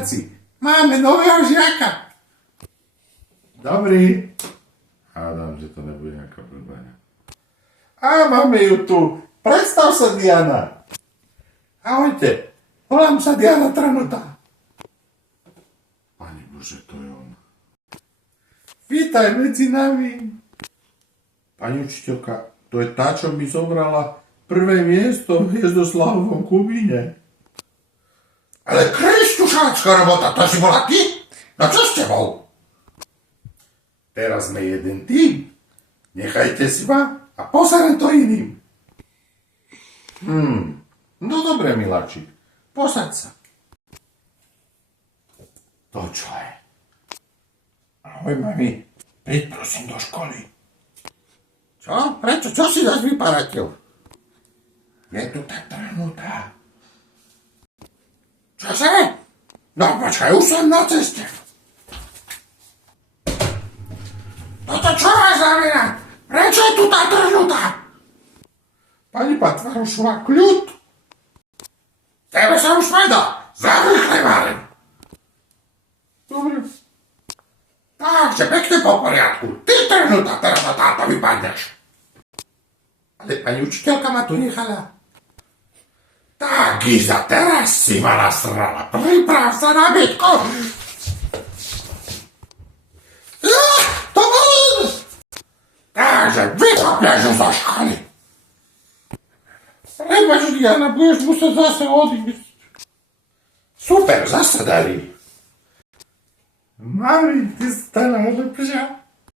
spolužiaci, máme nového žiaka. Dobrý. Hádam, že to nebude nejaká blbania. A máme ju tu. Predstav sa, Diana. Ahojte. Volám sa Diana Trnota. Pane Bože, to je on. Vítaj medzi nami. Pani učiteľka, to je tá, čo mi zobrala prvé miesto v Hviezdoslavovom Kubíne. Ale Krištušácka robota, to si bola ty? No čo s tebou? Teraz sme jeden tým. Nechajte si ma a poserem to iným. No dobre, miláčik. Posaď sa. To čo je? Ahoj, mami. Príď prosím do školy. Čo? Prečo? Čo si zase vyparatil? Je tu tá Trnota. Čože? No počkaj, už som na ceste. Toto čo má znamená? Prečo je tu tá Trnota? Pani Patvarušová, kľud. Tebe sa už povedal. Zavri chleváren. Dobre. Takže pekne po poriadku. Ty Trnota, teraz na táto vypadneš. Ale pani učiteľka ma tu nechala. Tak, Giza, teraz si ma nasrala. Priprav sa na bitku. To bolí. Takže vykopneš zo školy. Prebač, Diana, budeš musieť zase odísť. Super, zase darí. Mami, ty si tá najlepšia.